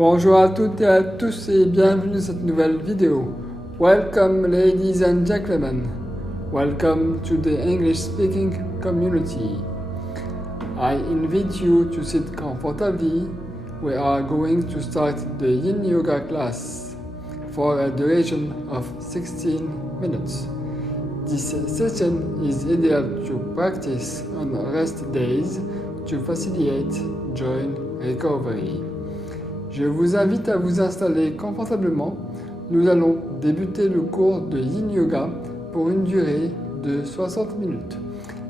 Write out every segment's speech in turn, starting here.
Bonjour à toutes et à tous et bienvenue dans cette nouvelle vidéo. Welcome ladies and gentlemen. Welcome to the English speaking community. I invite you to sit comfortably. We are going to start the Yin Yoga class for a duration of 16 minutes. This session is ideal to practice on rest days to facilitate joint recovery. Je vous invite à vous installer confortablement. Nous allons débuter le cours de Yin Yoga pour une durée de 60 minutes.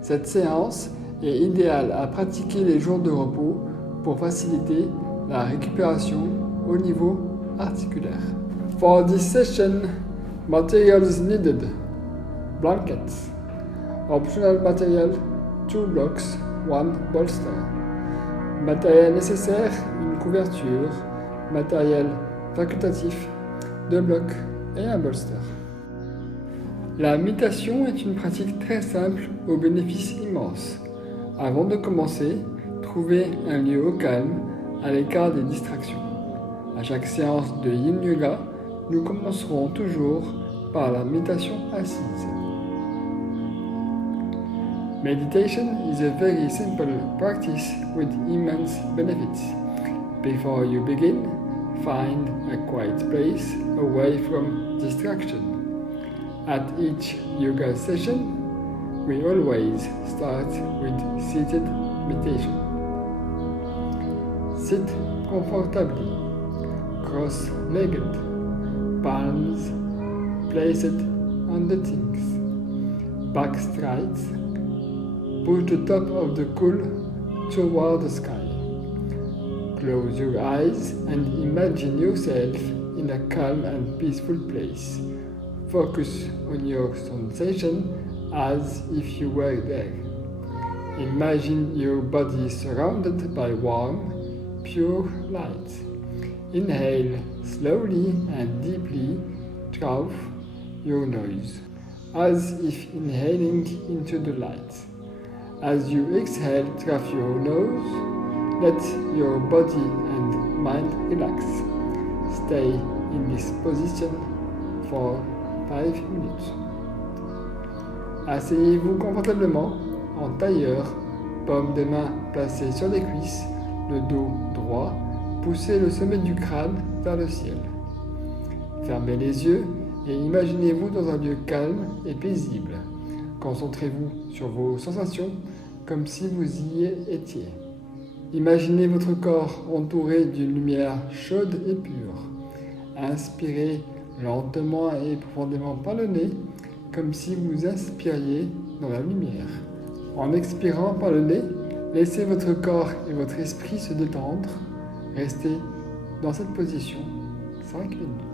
Cette séance est idéale à pratiquer les jours de repos pour faciliter la récupération au niveau articulaire. For this session, materials needed: blankets. Optional material: 2 blocks, 1 bolster. Matériel nécessaire: une couverture. Matériel facultatif: 2 blocs et un bolster. La méditation est une pratique très simple aux bénéfices immenses. Avant de commencer, trouvez un lieu au calme, à l'écart des distractions. À chaque séance de Yin Yoga, nous commencerons toujours par la méditation assise. Meditation is a very simple practice with immense benefits. Before you begin, find a quiet place away from distraction. At each yoga session, we always start with seated meditation. Sit comfortably, cross-legged, palms placed on the thighs, back straight. Push the top of the cool toward the sky. Close your eyes and imagine yourself in a calm and peaceful place. Focus on your sensation as if you were there. Imagine your body surrounded by warm, pure light. Inhale slowly and deeply through your nose, as if inhaling into the light. As you exhale through your nose, let your body and mind relax. Stay in this position for 5 minutes. Asseyez-vous confortablement en tailleur, paume des mains placées sur les cuisses, le dos droit, poussez le sommet du crâne vers le ciel. Fermez les yeux et imaginez-vous dans un lieu calme et paisible. Concentrez-vous sur vos sensations comme si vous y étiez. Imaginez votre corps entouré d'une lumière chaude et pure. Inspirez lentement et profondément par le nez, comme si vous inspiriez dans la lumière. En expirant par le nez, laissez votre corps et votre esprit se détendre. Restez dans cette position 5 minutes.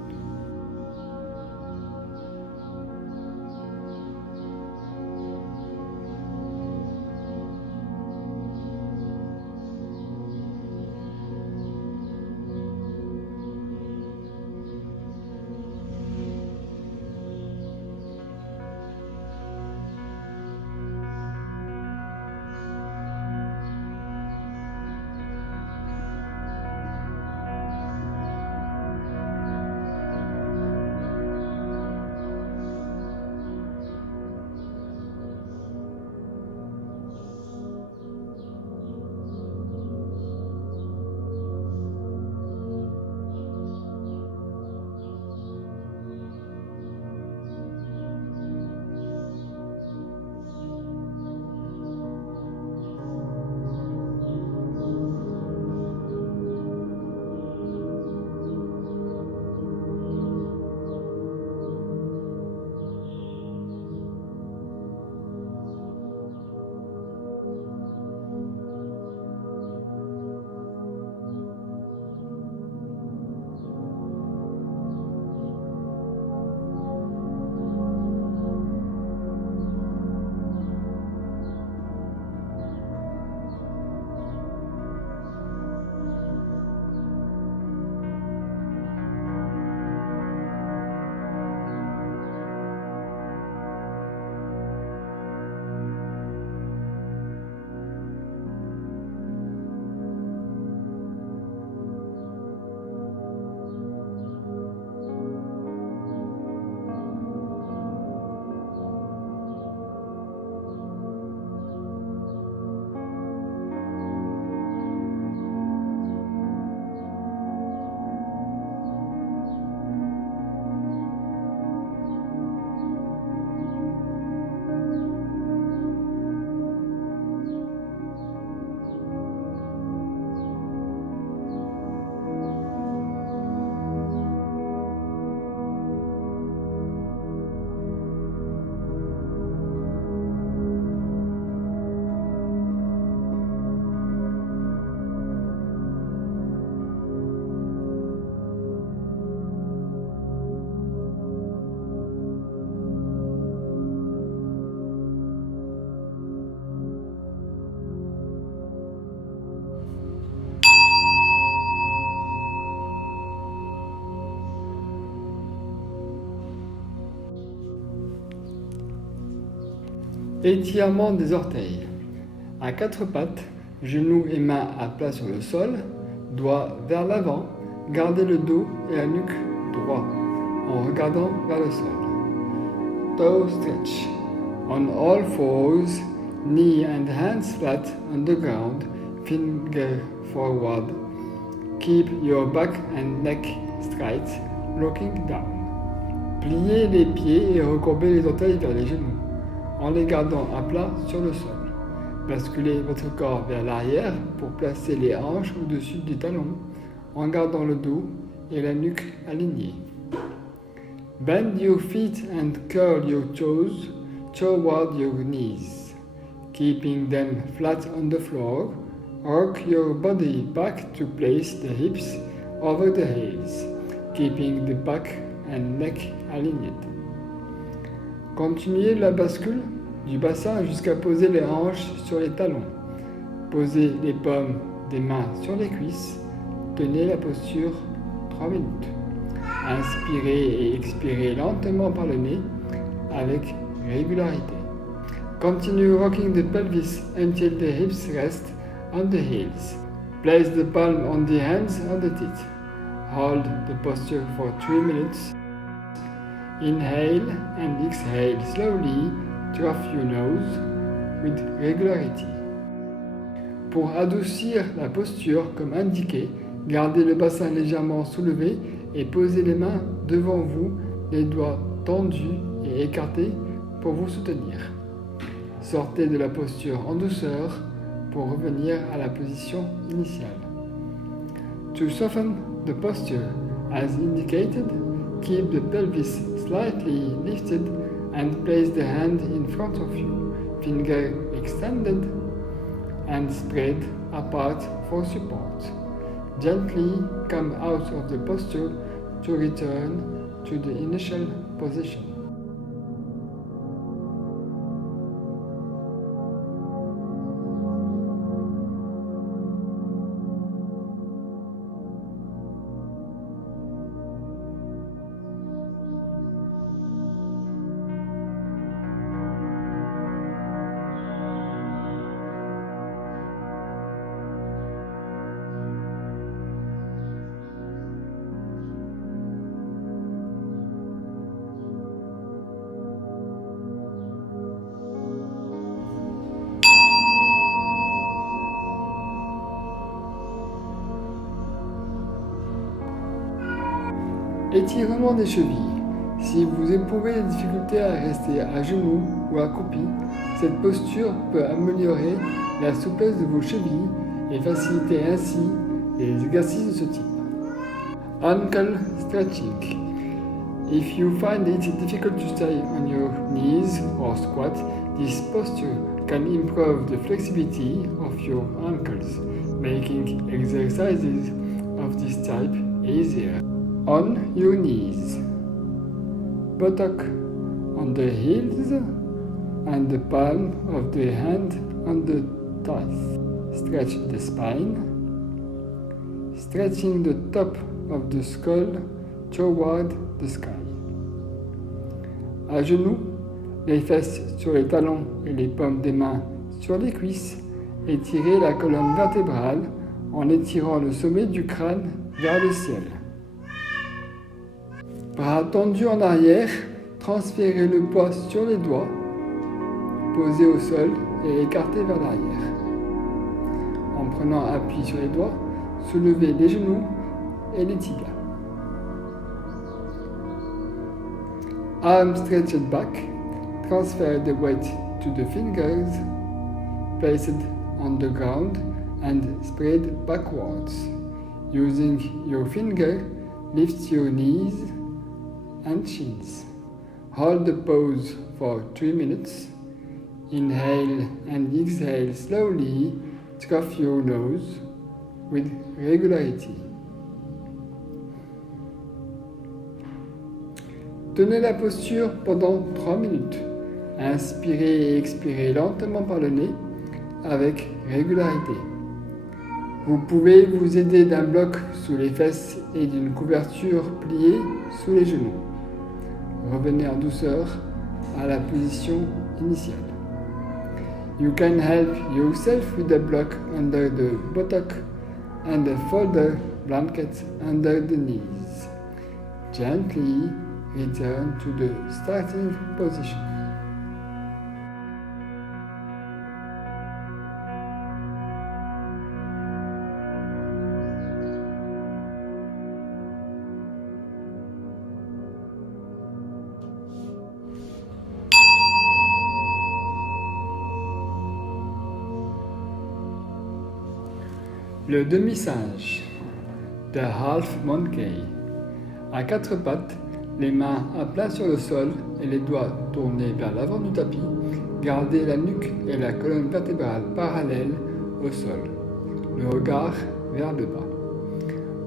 Étirement des orteils. À quatre pattes, genoux et mains à plat sur le sol, doigts vers l'avant, gardez le dos et la nuque droit en regardant vers le sol. Toe stretch. On all fours, knee and hands flat on the ground, finger forward. Keep your back and neck straight, looking down. Pliez les pieds et recourbez les orteils vers les genoux, en les gardant à plat sur le sol. Basculez votre corps vers l'arrière pour placer les hanches au-dessus des talons, en gardant le dos et la nuque alignés. Bend your feet and curl your toes toward your knees, keeping them flat on the floor. Rock your body back to place the hips over the heels, keeping the back and neck aligned. Continuez la bascule du bassin jusqu'à poser les hanches sur les talons. Posez les paumes des mains sur les cuisses. Tenez la posture 3 minutes. Inspirez et expirez lentement par le nez avec régularité. Continue rocking the pelvis until the hips rest on the heels. Place the palm on the hands on the teeth. Hold the posture for 3 minutes. Inhale and exhale slowly through your nose with regularity. Pour adoucir la posture comme indiqué, gardez le bassin légèrement soulevé et posez les mains devant vous, les doigts tendus et écartés pour vous soutenir. Sortez de la posture en douceur pour revenir à la position initiale. To soften the posture, as indicated, keep the pelvis slightly lifted and place the hand in front of you, finger extended and spread apart for support. Gently come out of the posture to return to the initial position. Étirement des chevilles. Si vous éprouvez des difficultés à rester à genoux ou accroupi, cette posture peut améliorer la souplesse de vos chevilles et faciliter ainsi les exercices de ce type. Ankle stretching. If you find it difficult to stay on your knees or squat, this posture can improve the flexibility of your ankles, making exercises of this type easier. On your knees, buttock on the heels and the palm of the hand on the thighs. Stretch the spine, stretching the top of the skull toward the sky. À genoux, les fesses sur les talons et les paumes des mains sur les cuisses, étirez la colonne vertébrale en étirant le sommet du crâne vers le ciel. Bras tendus en arrière, transférez le poids sur les doigts, posez au sol et écartez vers l'arrière. En prenant appui sur les doigts, soulevez les genoux et les tibias. Arms stretched back, transfer the weight to the fingers, place it on the ground and spread backwards. Using your finger, lift your knees and chins. Hold the pose for 3 minutes. Inhale and exhale slowly through your nose with regularity. Tenez la posture pendant 3 minutes. Inspirez et expirez lentement par le nez avec régularité. Vous pouvez vous aider d'un bloc sous les fesses et d'une couverture pliée sous les genoux. Revenez en douceur à la position initiale. You can help yourself with a block under the buttock and a folder blanket under the knees. Gently return to the starting position. Le demi-singe, the half monkey. À quatre pattes, les mains à plat sur le sol et les doigts tournés vers l'avant du tapis, gardez la nuque et la colonne vertébrale parallèles au sol, le regard vers le bas.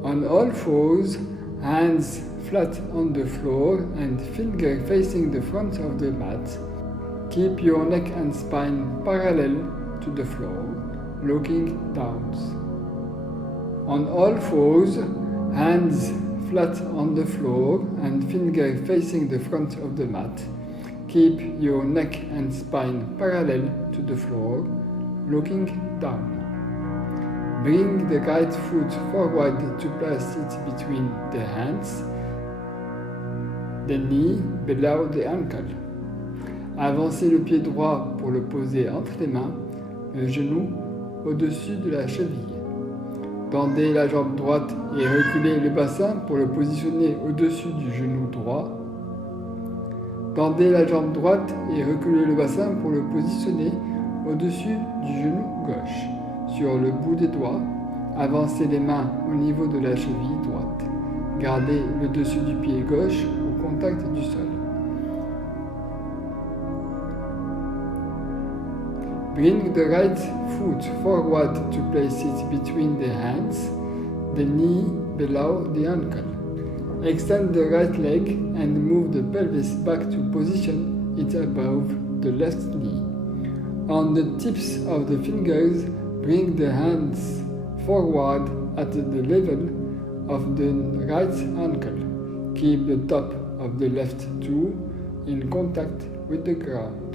On all fours, hands flat on the floor and finger facing the front of the mat. Keep your neck and spine parallel to the floor, looking down. On all fours, hands flat on the floor and finger facing the front of the mat. Keep your neck and spine parallel to the floor, looking down. Bring the right foot forward to place it between the hands, the knee below the ankle. Avancez le pied droit pour le poser entre les mains, le genou au-dessus de la cheville. Tendez la jambe droite et reculez le bassin pour le positionner au-dessus du genou droit. Tendez la jambe droite et reculez le bassin pour le positionner au-dessus du genou gauche. Sur le bout des doigts, avancez les mains au niveau de la cheville droite. Gardez le dessus du pied gauche au contact du sol. Bring the right foot forward to place it between the hands, the knee below the ankle. Extend the right leg and move the pelvis back to position it above the left knee. On the tips of the fingers, bring the hands forward at the level of the right ankle. Keep the top of the left toe in contact with the ground.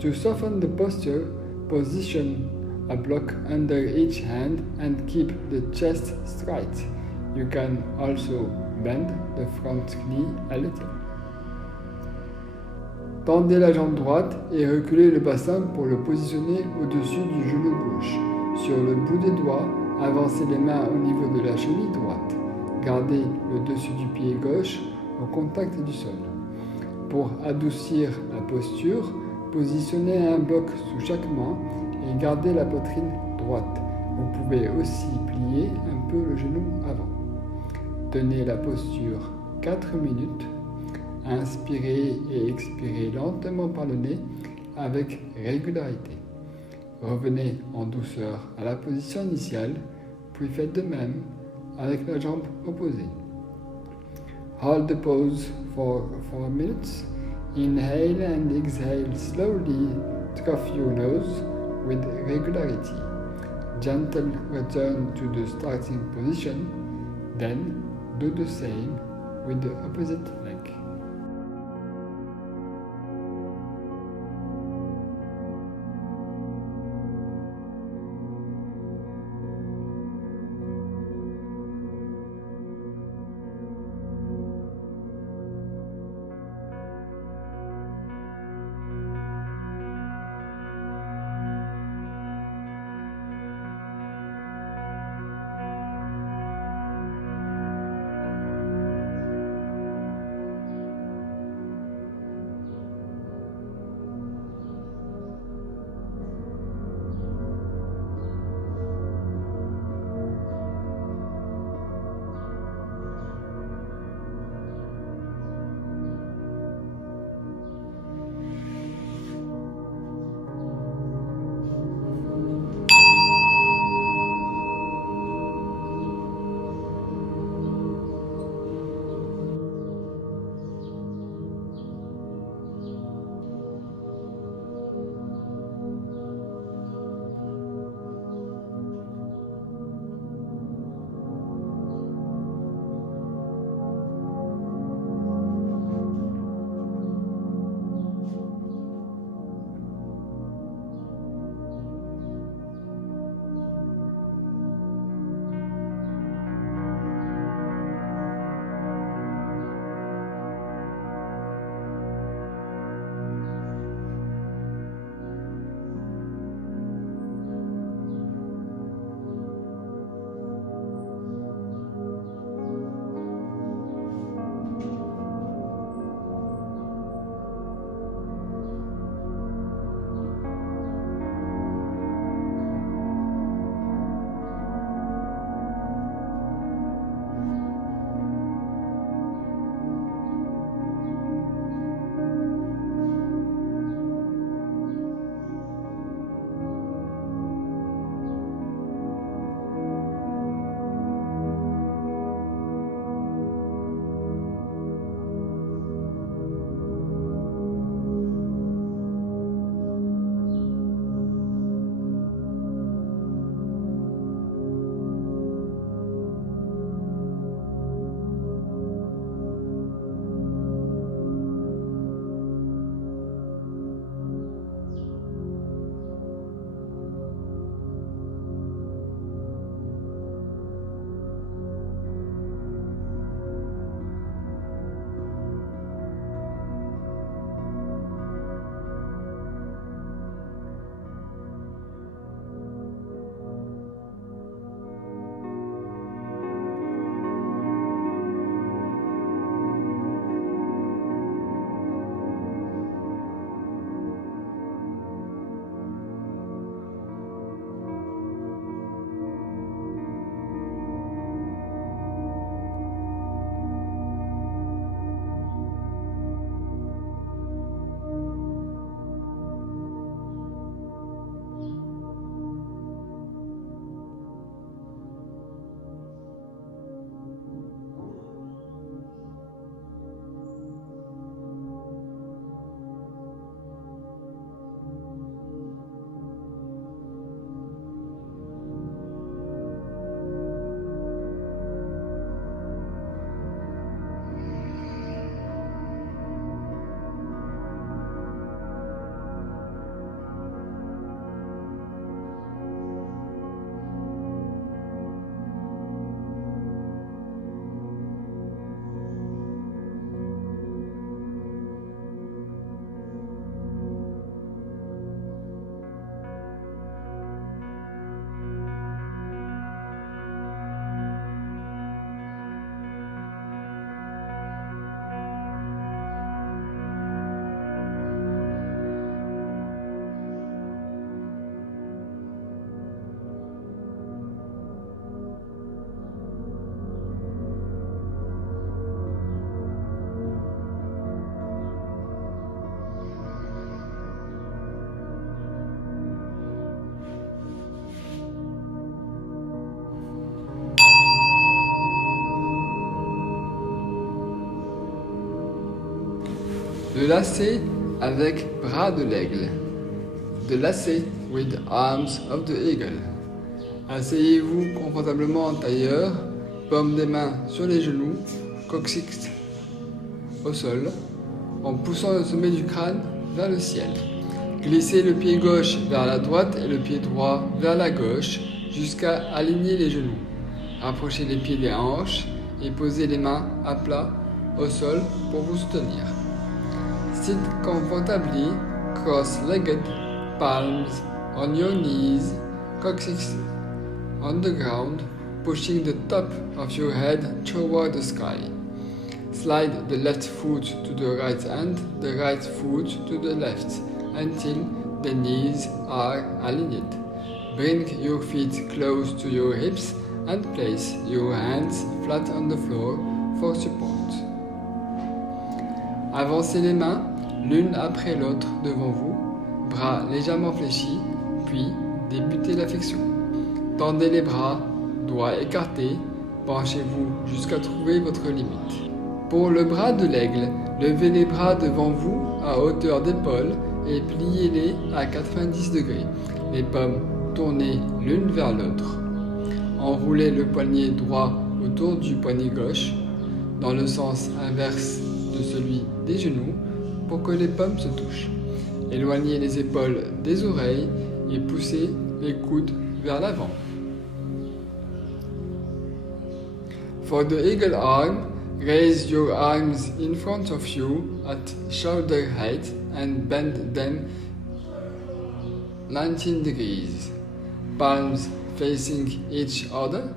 To soften the posture, position a block under each hand and keep the chest straight. You can also bend the front knee a little. Tendez la jambe droite et reculez le bassin pour le positionner au-dessus du genou gauche. Sur le bout des doigts, avancez les mains au niveau de la cheville droite. Gardez le dessus du pied gauche au contact du sol. Pour adoucir la posture, positionnez un bloc sous chaque main et gardez la poitrine droite. Vous pouvez aussi plier un peu le genou avant. Tenez la posture 4 minutes. Inspirez et expirez lentement par le nez avec régularité. Revenez en douceur à la position initiale, puis faites de même avec la jambe opposée. Hold the pose for 4 minutes. Inhale and exhale slowly through your nose with regularity. Gentle return to the starting position, then do the same with the opposite leg. Le lacet avec bras de l'aigle. The lacet with arms of the eagle. Asseyez-vous confortablement en tailleur, paume des mains sur les genoux, coccyx au sol, en poussant le sommet du crâne vers le ciel. Glissez le pied gauche vers la droite et le pied droit vers la gauche jusqu'à aligner les genoux. Rapprochez les pieds des hanches et posez les mains à plat au sol pour vous soutenir. Sit comfortably, cross-legged, palms on your knees, coccyx on the ground, pushing the top of your head toward the sky. Slide the left foot to the right hand, the right foot to the left, until the knees are aligned. Bring your feet close to your hips and place your hands flat on the floor for support. Avancez les mains l'une après l'autre devant vous, bras légèrement fléchis, puis débutez la flexion. Tendez les bras, doigts écartés, penchez-vous jusqu'à trouver votre limite. Pour le bras de l'aigle, levez les bras devant vous à hauteur d'épaule et pliez-les à 90 degrés, les paumes tournées l'une vers l'autre. Enroulez le poignet droit autour du poignet gauche, dans le sens inverse de celui des genoux, pour que les paumes se touchent. Éloignez les épaules des oreilles et poussez les coudes vers l'avant. For the eagle arm, raise your arms in front of you at shoulder height and bend them 19 degrees. Palms facing each other.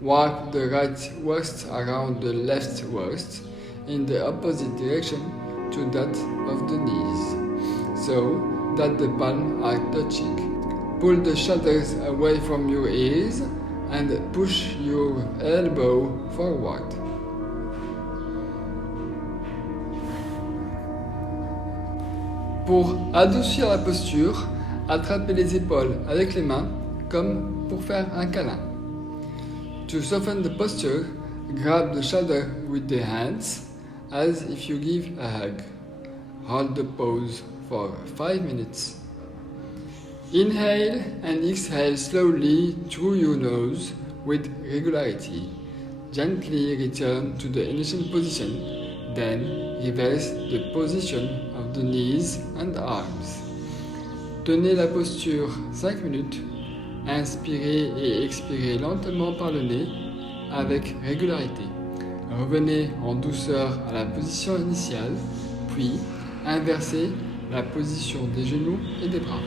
Walk the right wrist around the left wrist in the opposite direction to that of the knees, so that the palms are touching. Pull the shoulders away from your ears and push your elbow forward. Pour adoucir la posture, attrapez les épaules avec les mains comme pour faire un câlin. To soften the posture, grab the shoulder with the hands as if you give a hug. Hold the pose for 5 minutes. Inhale and exhale slowly through your nose with regularity. Gently return to the initial position, then reverse the position of the knees and arms. Tenez la posture 5 minutes. Inspirez et expirez lentement par le nez avec régularité. Revenez en douceur à la position initiale, puis inversez la position des genoux et des bras.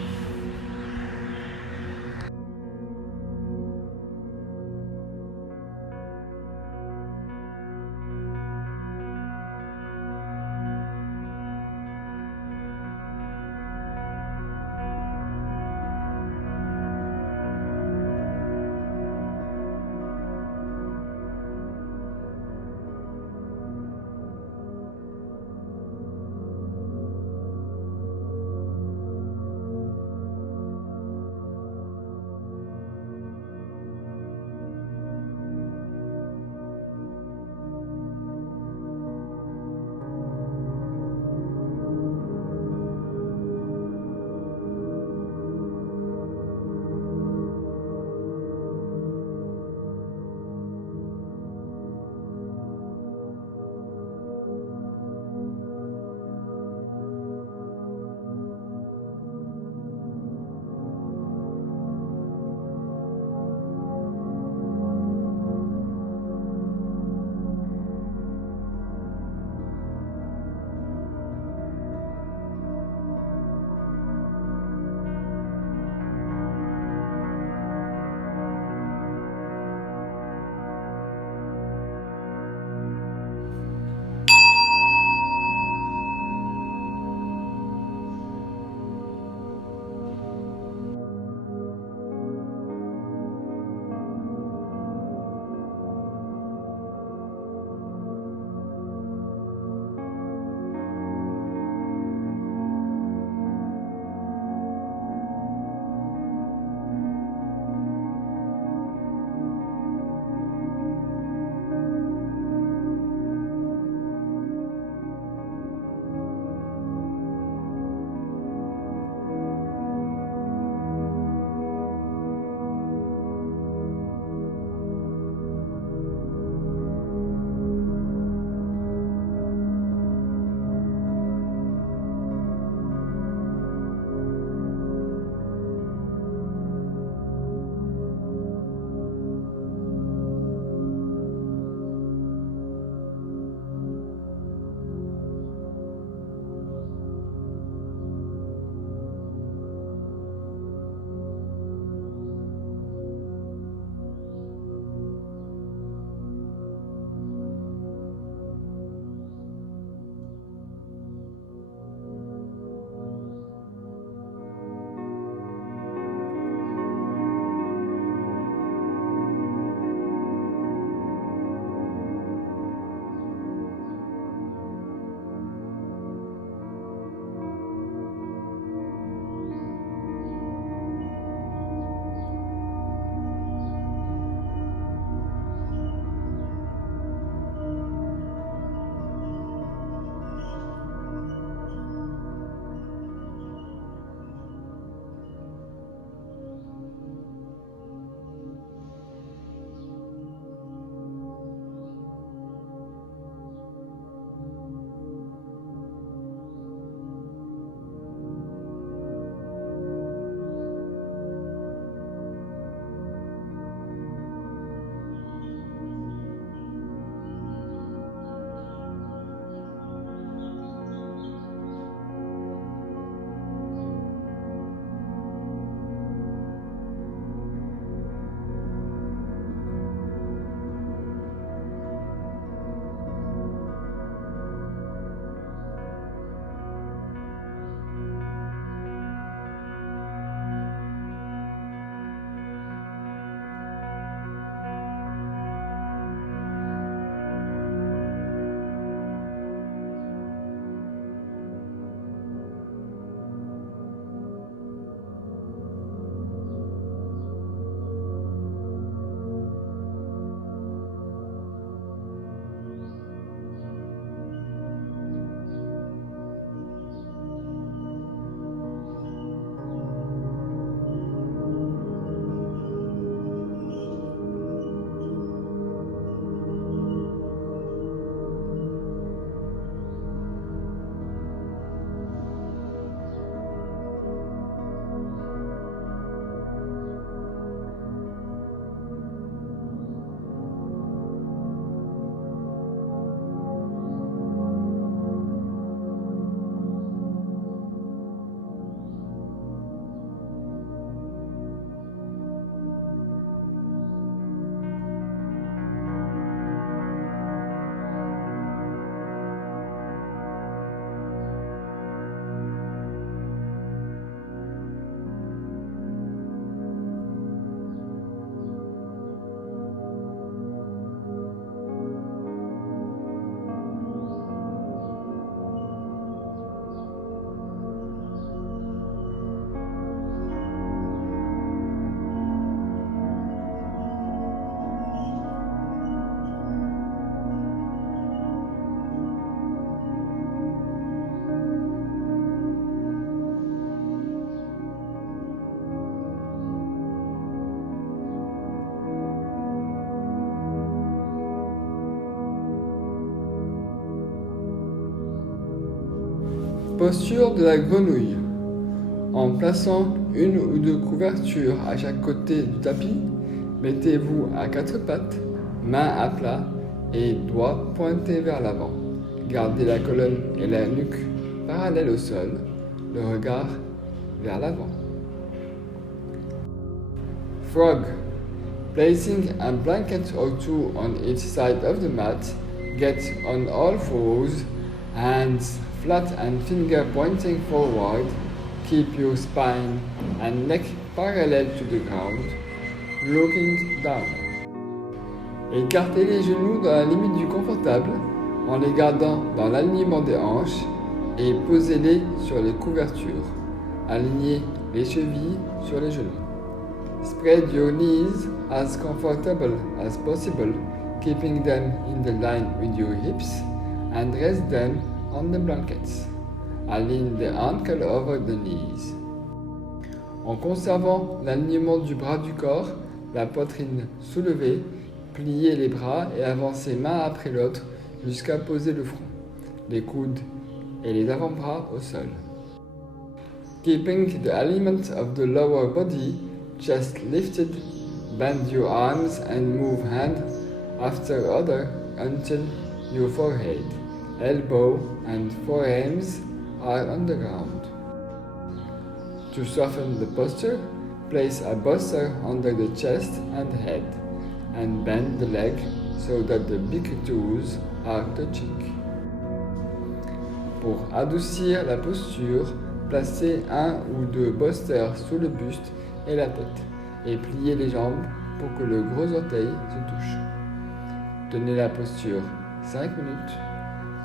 Posture de la grenouille. En plaçant une ou deux couvertures à chaque côté du tapis, mettez-vous à quatre pattes, mains à plat et doigts pointés vers l'avant. Gardez la colonne et la nuque parallèles au sol, le regard vers l'avant. Frog. Placing a blanket or two on each side of the mat, get on all fours, hands flat and finger pointing forward. Keep your spine and neck parallel to the ground, looking down. Écartez les genoux dans la limite du confortable en les gardant dans l'alignement des hanches et posez-les sur les couvertures. Alignez les chevilles sur les genoux. Spread your knees as comfortable as possible, keeping them in the line with your hips, and rest them on the blankets. Aligne the ankle over the knees. En conservant l'alignement du bras du corps, la poitrine soulevée, pliez les bras et avancez main après l'autre jusqu'à poser le front, les coudes et les avant-bras au sol. Keeping the alignment of the lower body, chest lifted, bend your arms and move hand after other until your forehead, elbow and forearms are on the ground. To soften the posture, place a bolster under the chest and head, and bend the leg so that the big toes are touching. Pour adoucir la posture, placez un ou deux bolsters sous le buste et la tête, et pliez les jambes pour que le gros orteil se touche. Tenez la posture 5 minutes.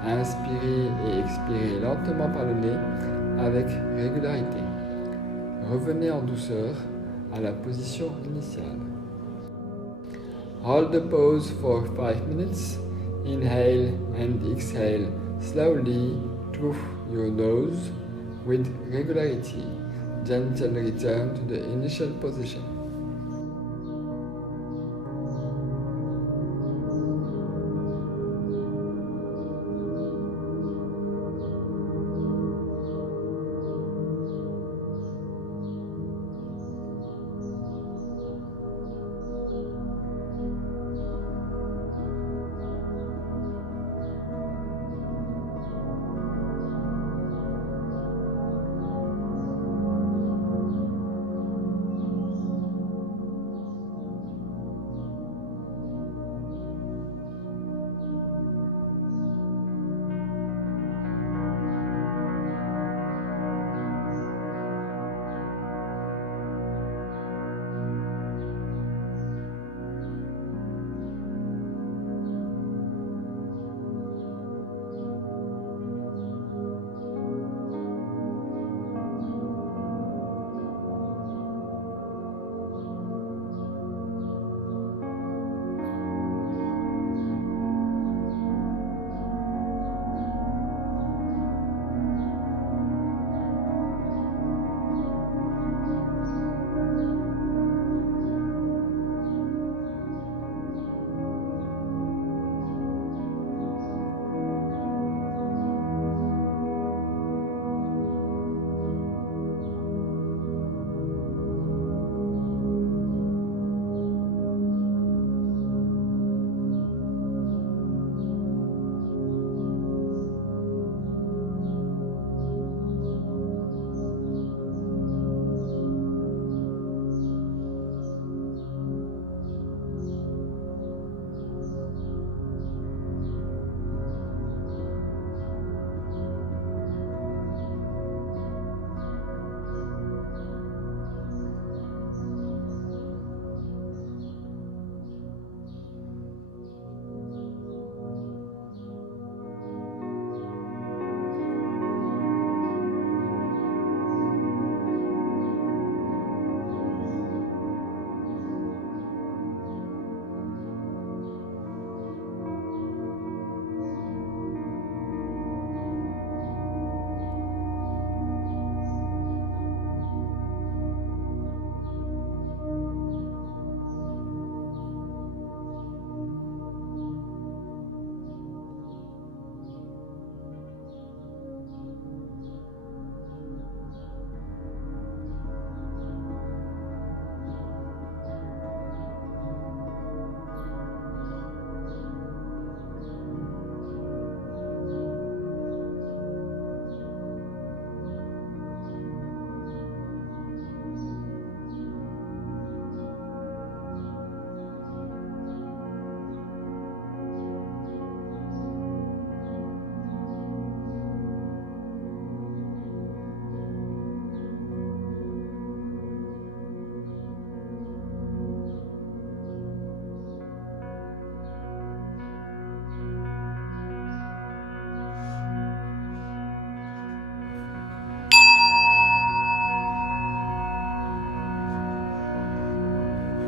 Inspirez et expirez lentement par le nez avec régularité. Revenez en douceur à la position initiale. Hold the pose for 5 minutes. Inhale and exhale slowly through your nose with regularity. Gentle return to the initial position.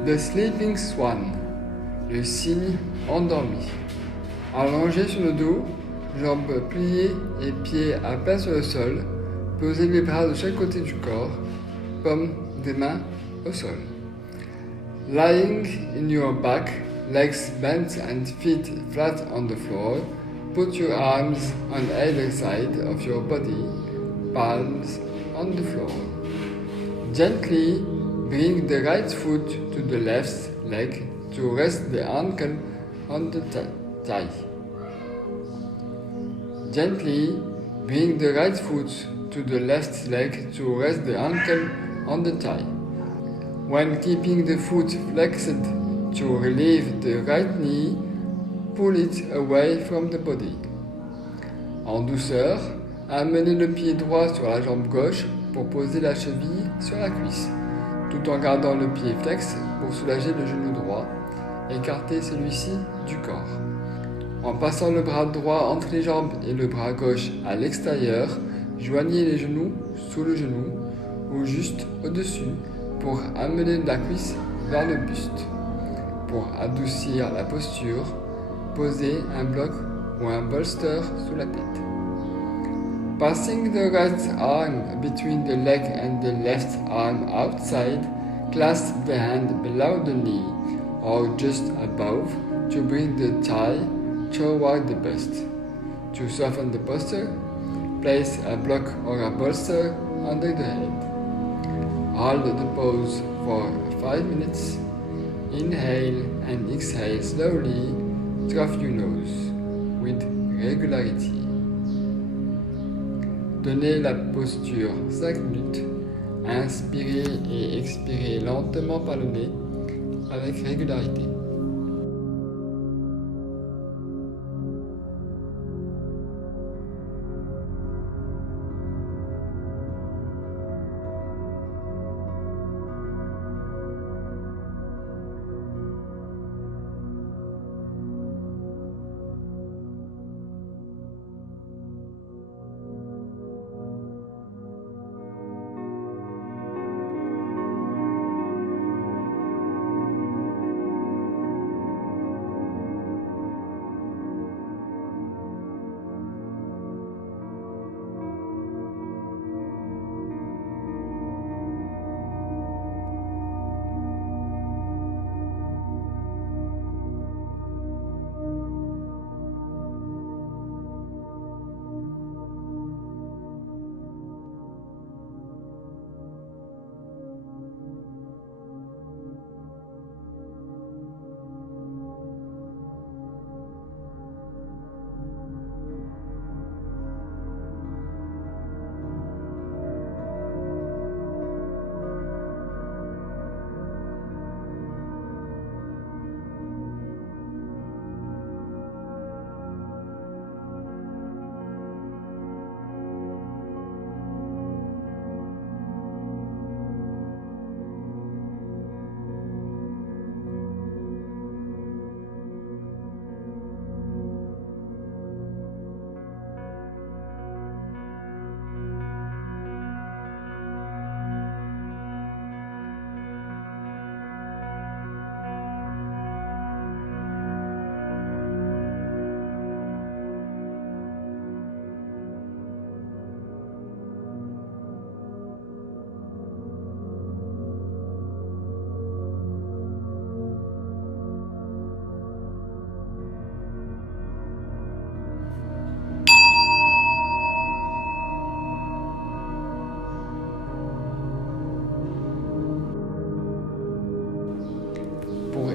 The Sleeping Swan, le cygne endormi. Allongé sur le dos, jambes pliées et pieds à plat sur le sol, posez les bras de chaque côté du corps, paumes des mains au sol. Lying in your back, legs bent and feet flat on the floor, put your arms on either side of your body, palms on the floor. Gently bring the right foot to the left leg to rest the ankle on the thigh. Gently bring the right foot to the left leg to rest the ankle on the thigh. When keeping the foot flexed to relieve the right knee, pull it away from the body. En douceur, amenez le pied droit sur la jambe gauche pour poser la cheville sur la cuisse, tout en gardant le pied flex pour soulager le genou droit, écarter celui-ci du corps. En passant le bras droit entre les jambes et le bras gauche à l'extérieur, joignez les genoux sous le genou ou juste au-dessus pour amener la cuisse vers le buste. Pour adoucir la posture, posez un bloc ou un bolster sous la tête. Passing the right arm between the leg and the left arm outside, clasp the hand below the knee or just above to bring the thigh toward the bust. To soften the posture, place a block or a bolster under the head. Hold the pose for 5 minutes. Inhale and exhale slowly through your nose with regularity. Tenez la posture 5 minutes. Inspirez et expirez lentement par le nez avec régularité.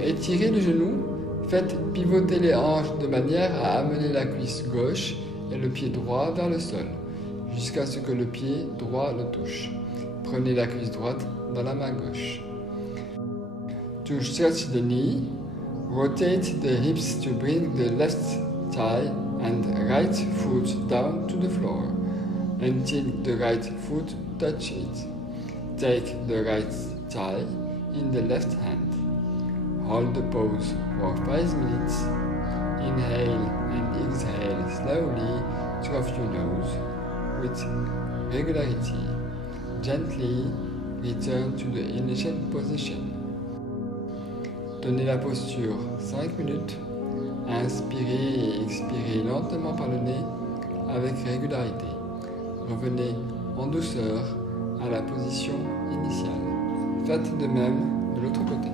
Étirez le genou, faites pivoter les hanches de manière à amener la cuisse gauche et le pied droit vers le sol, jusqu'à ce que le pied droit le touche. Prenez la cuisse droite dans la main gauche. To stretch the knee, rotate the hips to bring the left thigh and right foot down to the floor, until the right foot touches it. Take the right thigh in the left hand. Hold the pose for 5 minutes. Inhale and exhale slowly through your nose with regularity. Gently return to the initial position. Tenez la posture 5 minutes. Inspirez et expirez lentement par le nez avec régularité. Revenez en douceur à la position initiale. Faites de même de l'autre côté.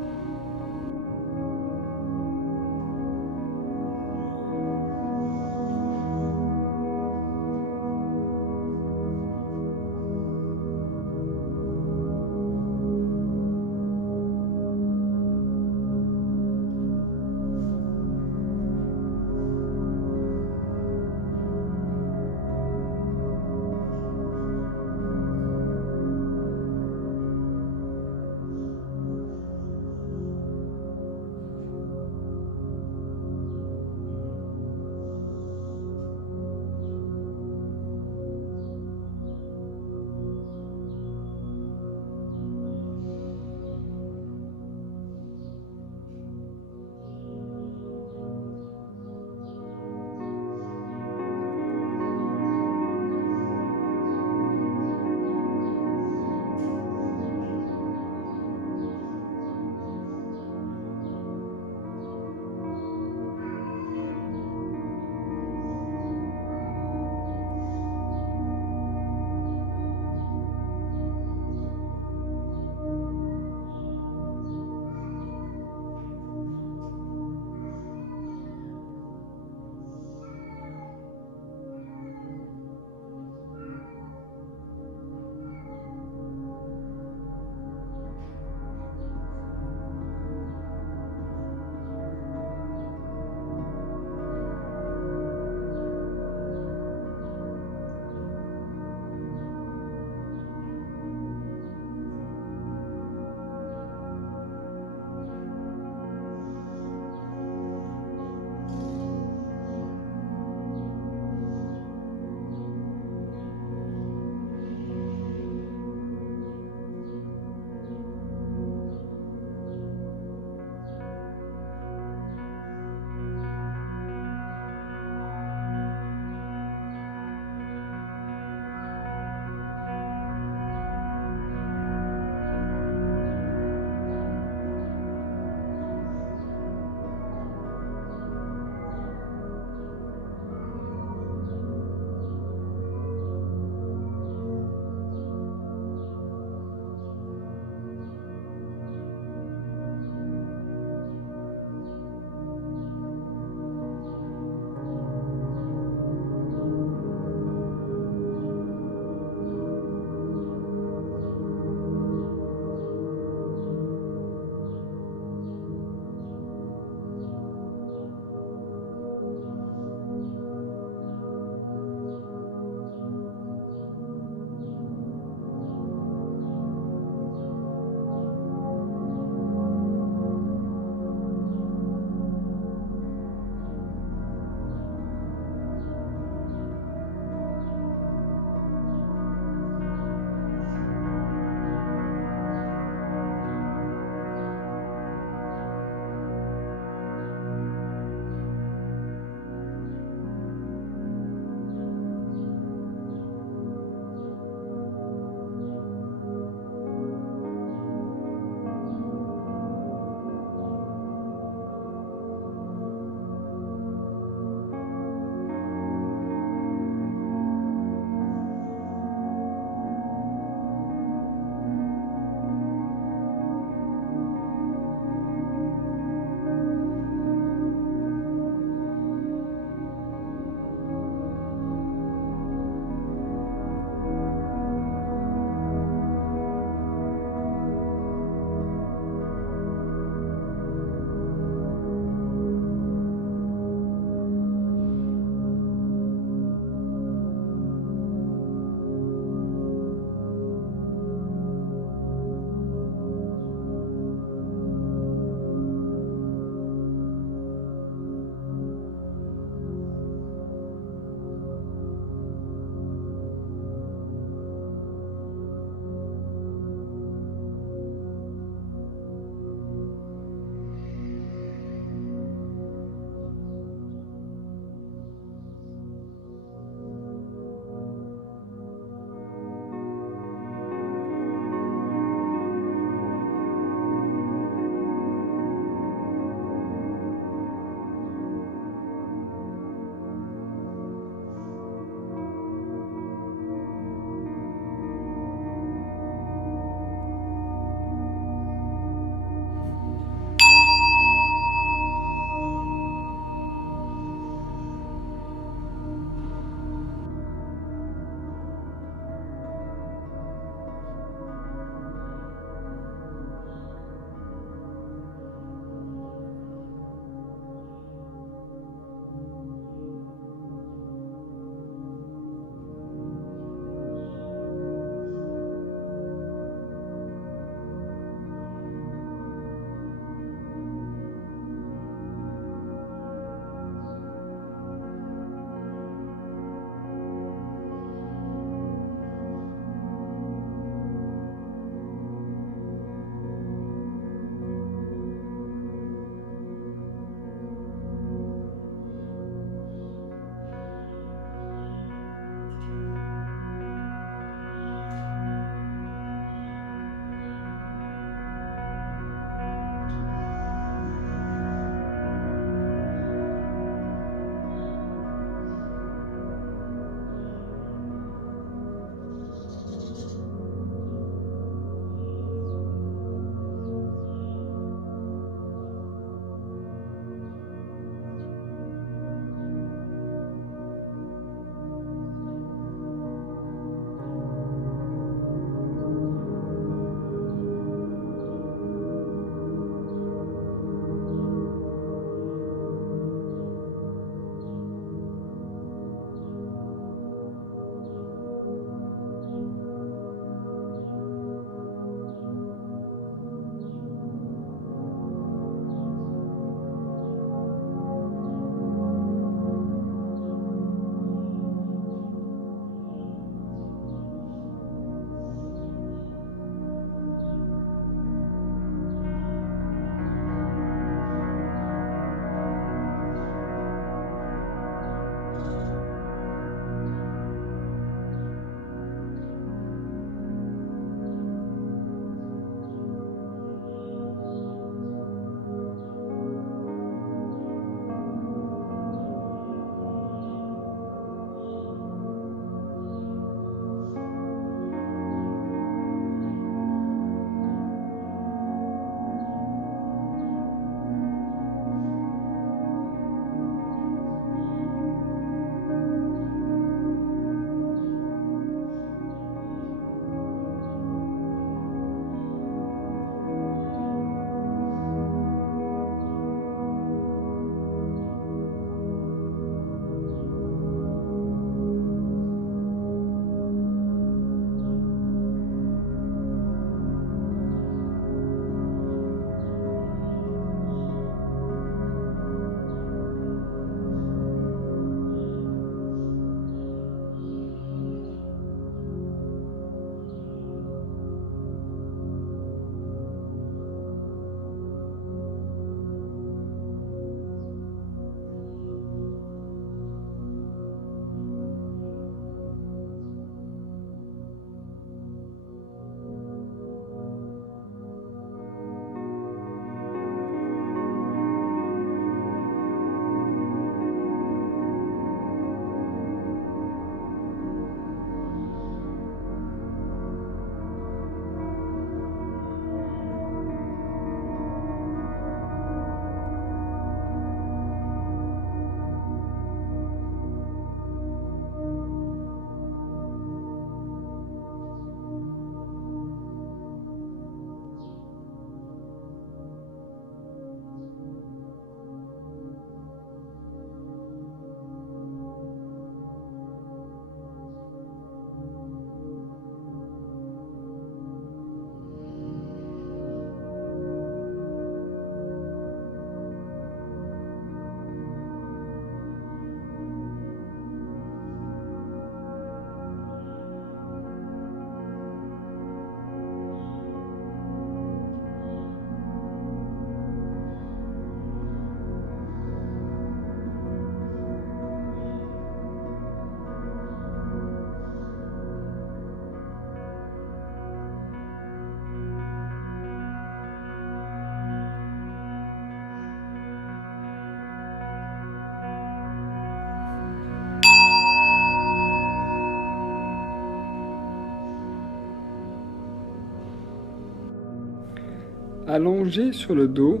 Allongé sur le dos,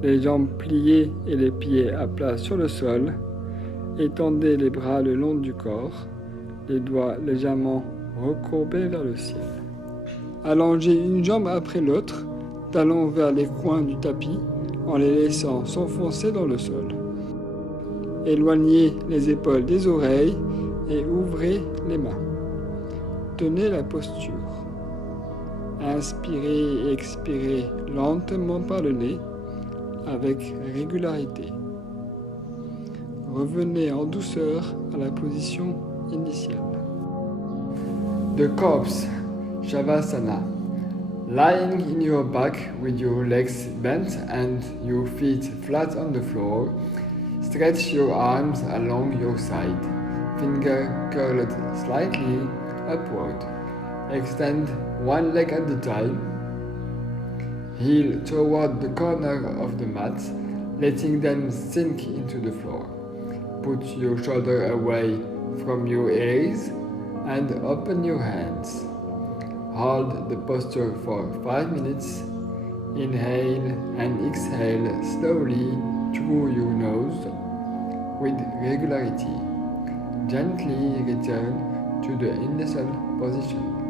les jambes pliées et les pieds à plat sur le sol, étendez les bras le long du corps, les doigts légèrement recourbés vers le ciel. Allongez une jambe après l'autre, talons vers les coins du tapis en les laissant s'enfoncer dans le sol. Éloignez les épaules des oreilles et ouvrez les mains. Tenez la posture. Inspirez et expirez lentement par le nez avec régularité. Revenez en douceur à la position initiale. The Corpse, Shavasana. Lying in your back with your legs bent and your feet flat on the floor, stretch your arms along your side, finger curled slightly upward. Extend one leg at a time. Heel toward the corner of the mat, letting them sink into the floor. Put your shoulder away from your ears and open your hands. Hold the posture for 5 minutes. Inhale and exhale slowly through your nose with regularity. Gently return to the initial position.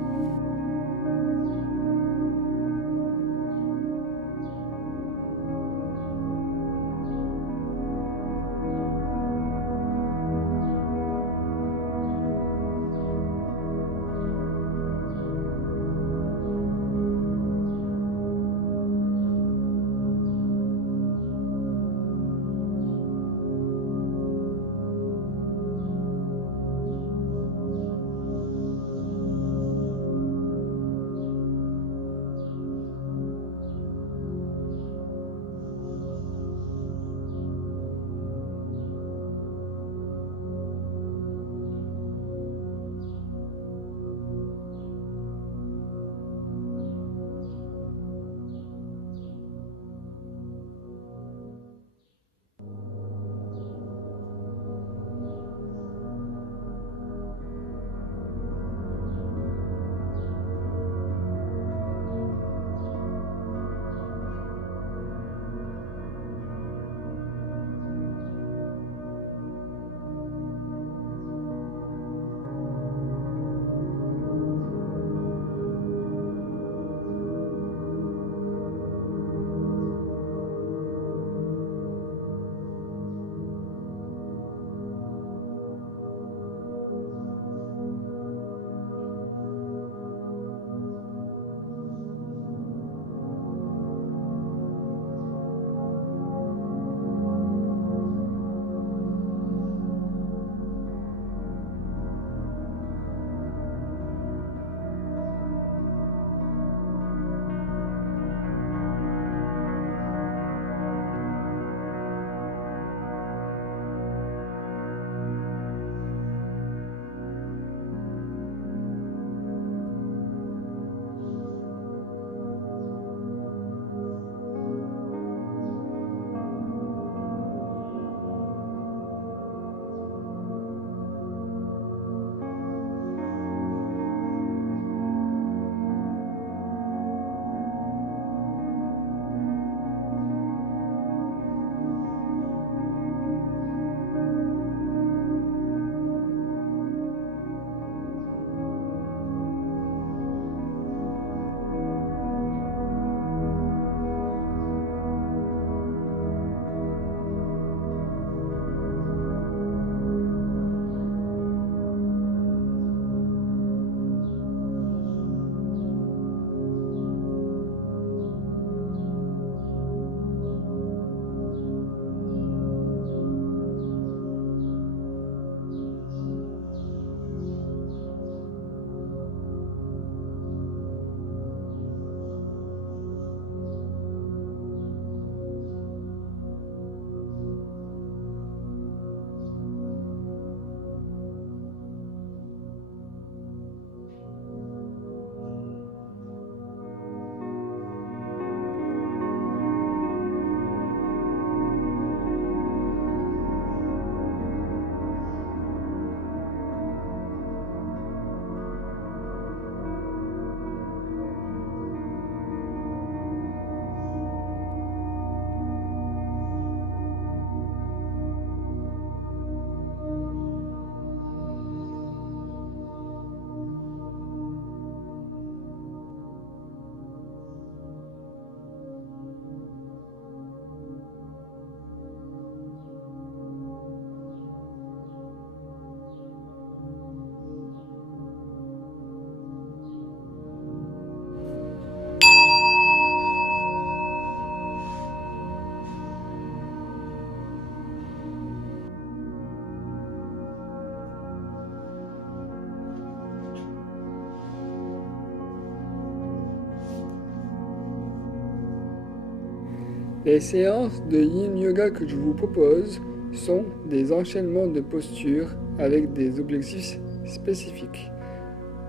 Les séances de Yin Yoga que je vous propose sont des enchaînements de postures avec des objectifs spécifiques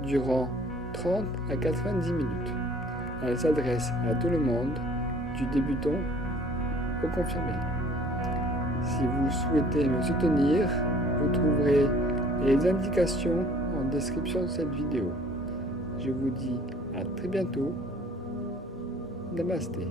durant 30 à 90 minutes. Elle s'adresse à tout le monde, du débutant au confirmé. Si vous souhaitez me soutenir, vous trouverez les indications en description de cette vidéo. Je vous dis à très bientôt. Namasté.